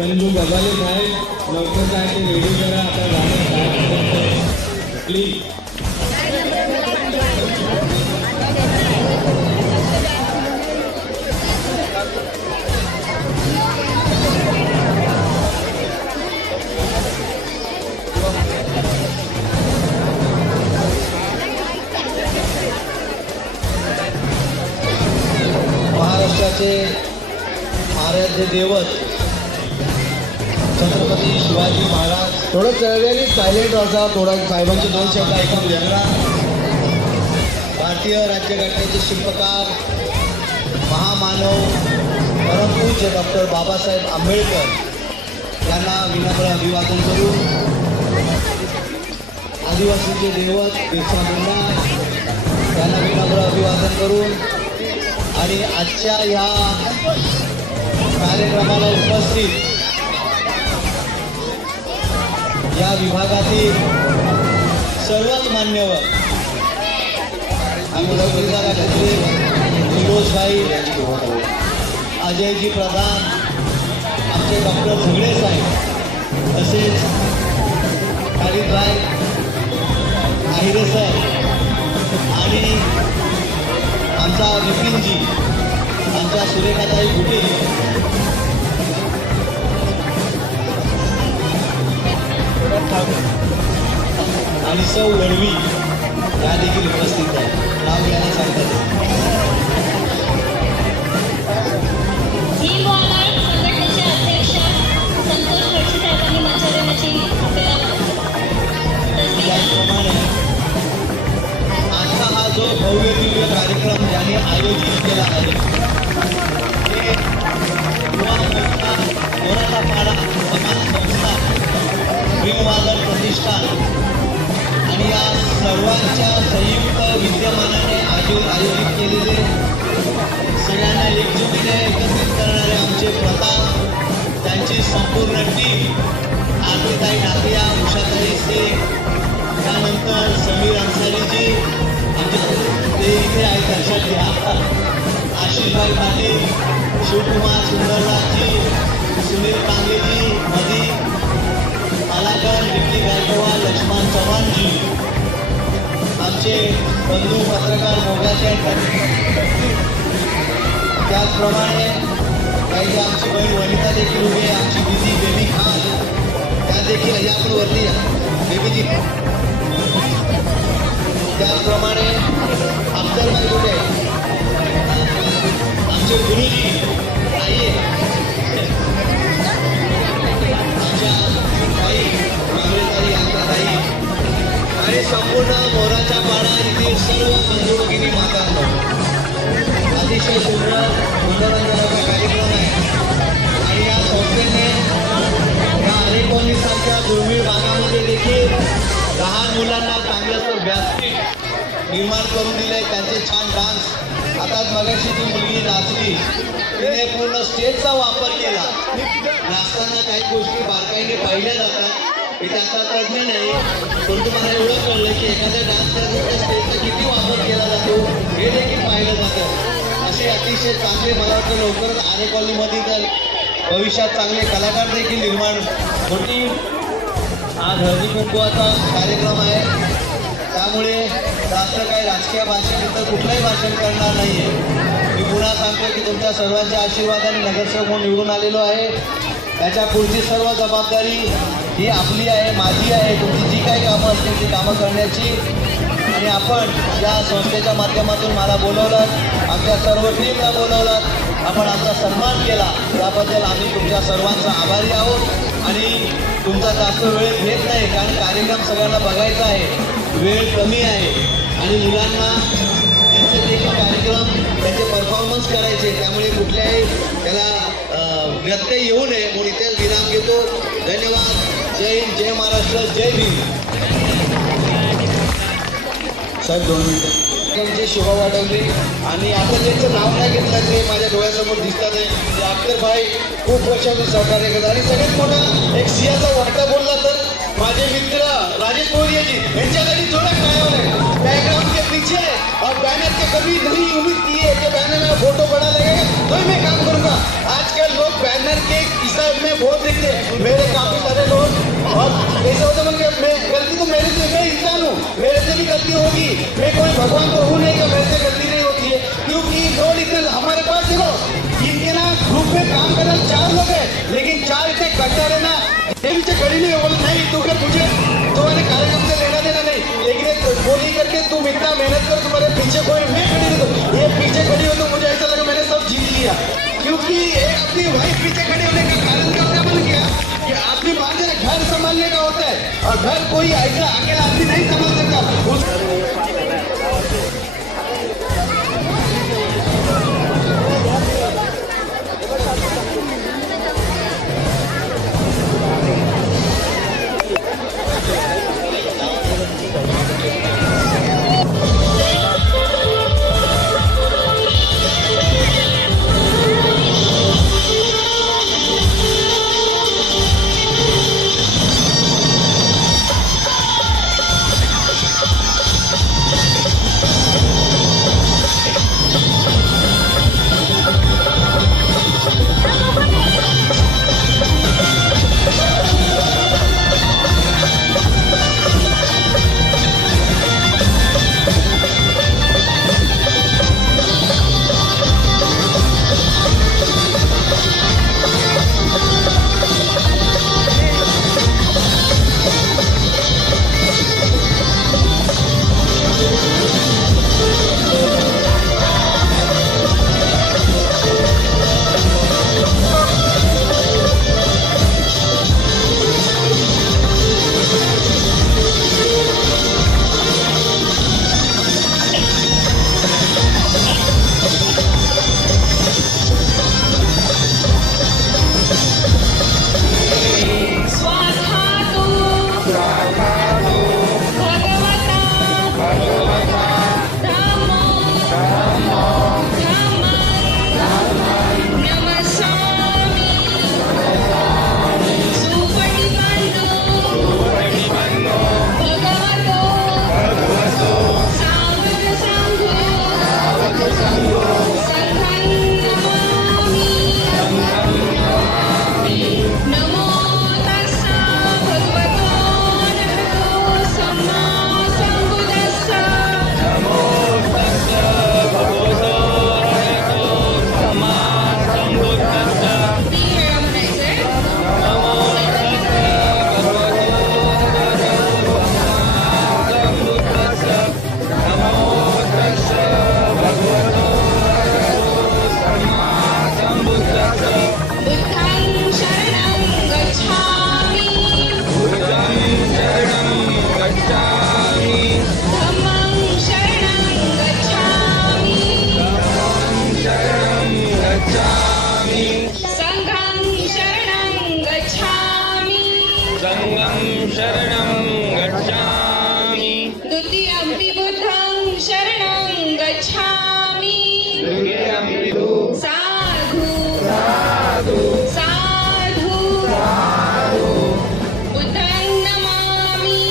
संजू गजाले साहेब लवकर काय ते रेडी करा, आता गाणं स्टार्ट करायचं प्लीज. महाराष्ट्राचे आराध्य दैवत छत्रपती शिवाजी महाराज. थोडं चळवेली सायलेंट असा, थोडा साहेबांचे दोन शब्द ऐकून घ्या. भारतीय राज्यघटनेचे शिल्पकार महामानव परमपूज्य डॉक्टर बाबासाहेब आंबेडकर यांना विनम्र अभिवादन करून, आदिवासीचे दैवत बिरसा मुंडा यांना विनम्र अभिवादन करून आणि आजच्या या कार्यक्रमाला उपस्थित या विभागातील सर्वच मान्यवर, आम्ही विभागातले निरोजभाई, अजयजी प्रधान, आमचे डॉक्टर झगडे साहेब, तसेच खालिदभाई आहिरे सर आणि आमचा विपिनजी, आमच्या सुरेखाताई गुटे, आणि सौ वडवी या देखील उपस्थित आहेत. नाव घ्यायला सांगतात. संघटनेचे अध्यक्ष संतोष खडसे साहेबांनी मंचावर येण्याची त्याचप्रमाणे आजचा हा जो भव्य दिव्य कार्यक्रम ज्याने आयोजित केला आहे ते मोराचा पाडा समाज संस्था, भीमवादन प्रतिष्ठान आणि या सर्वांच्या संयुक्त विद्यमानाने आयोजित केलेले, सगळ्यांना एकजुटीने एकत्रित करणारे आमचे प्रताप, त्यांची संपूर्ण टीम, आरतीताई नाकिया, उषाताई सिंग, त्यानंतर समीर अन्सारीजी, आमचे ते इथे आहेत लक्षात घ्या, आशिषभाई पाटील, शिवकुमार सुंदरराजजी, सुनील कांगेजी, मधी मालाकर, विक्की गायकवाड, लक्ष्मण चव्हाणजी, आमचे बंधू पत्रकार मोगाचे, त्याचप्रमाणे काही आमची बहीण वनिता देखील उभी आहे, आमची दिदी बेबी खान, त्या देखील या आपण वरती या बेबीजी. त्याचप्रमाणे अफजलभाई कुठे, आमचे गुरुजी आई, आमच्या ताई काँग्रेसवाली आमच्या ताई आणि संपूर्ण मोराच्या पाडा येथील सर्व बंधू-भगिनी मातांनो, अतिशय सुंदर मनोरंजनाचा कार्यक्रम आहे. आणि या संस्थेने या अनेकोनीसारख्या दुर्मिळ भागामध्ये देखील लहान मुलांना चांगलं व्यासपीठ निर्माण करून दिले. त्यांचे छान डान्स, आता मगाशी ती मुलगी नाचली, तिने पूर्ण स्टेजचा वापर केला. नाचताना काही गोष्टी बारकाईने पाहिल्या जातात, मी त्यांचा तज्ज्ञ नाही, परंतु मला एवढं कळलं की एखाद्या डान्स करण्याच्या स्टेजचा किती वापर केला जातो हे देखील पाहिलं जातं. असे अतिशय चांगले, मला वाटतं लवकरच आरे कॉलनीमध्ये तर भविष्यात चांगले कलाकार देखील निर्माण होतील. आज हळदी कुंकवाचा कार्यक्रम आहे, त्यामुळे जास्त काही राजकीय भाषण इतर कुठलंही भाषण करणार नाही आहे. मी पुन्हा सांगतो की तुमच्या सर्वांच्या आशीर्वादाने नगरसेवक म्हणून निवडून आलेलो आहे. त्याच्या पुढची सर्व जबाबदारी ही आपली आहे, माझी आहे. तुमची जी काही कामं असतील ती कामं करण्याची, आणि आपण या संस्थेच्या माध्यमातून मला बोलवलं, आमच्या सर्व टीमला बोलवलं, आपण आमचा सन्मान केला, त्याबद्दल आम्ही तुमच्या सर्वांचा आभारी आहोत. आणि तुमचा जास्त वेळ घेत नाही, कारण कार्यक्रम सगळ्यांना बघायचा आहे, वेळ कमी आहे आणि मुलांना त्यांचे देखील कार्यक्रम, त्यांचे परफॉर्मन्स करायचे, त्यामुळे कुठल्याही त्याला व्यत्यय येऊ नये म्हणून इथेच विराम घेतो. धन्यवाद. जय हिंद, जय महाराष्ट्र, जय भीम. साहेब 2 मिनिटं त्यांची शोभा वाढवली. आणि आपण त्यांचं नाव नाही घेतलं ते माझ्या डोळ्यासमोर दिसतात आहे ते अख्तरभाई खूप वर्षातून सहकार्य करतात. आणि सगळ्यात मोठा एक सिंहाचा वाटा बोलला तर माझे मित्र राजेश मोरियाजी यांच्यासाठी जोरात टाळ्या आहे. बैकग्राउंड के पीछे और बैनर के कभी नहीं उम्मीद की है कि बैनर में फोटो बड़ा लगेगा तो मैं काम करूंगा. आजकल लोग बैनर के हिसाब में बहुत मेरे काफी सारे लोग और ऐसे होते बोल के मैं गलती तो मेरे से, मैं इंसान हूँ, मेरे से भी गलती होगी, मैं कोई भगवान तो हूँ नहीं कि मेरे से गलती नहीं होती है, क्योंकि लोग इतने हमारे पास देखो इनके ना ग्रुप में काम करना 4 लोग है, लेकिन 4 इतने कट्टर है ना, ये पीछे खड़ी नहीं हो बोल नहीं तू कर, तुझे तुम्हारे कार्यक्रम से लेना देना नहीं, लेकिन ये बोली करके तुम इतना मेहनत करो, तुम्हारे पीछे कोई मैं खड़ी नहीं, तो ये पीछे खड़ी हो तो मुझे ऐसा लगा मैंने सब जीत लिया, क्योंकि ये अपनी वाइफ पीछे खड़ी होने का कारण क्या बन गया कि आपकी बात जरा घर संभालने का होता है, और घर कोई ऐसा अकेला आदमी नहीं संभाल सकता उस शरणं गच्छामि द्वितीयम्पि बुद्धं शरणं गच्छामि तृतीयम्पि साधु साधु साधु बुद्धं नमामि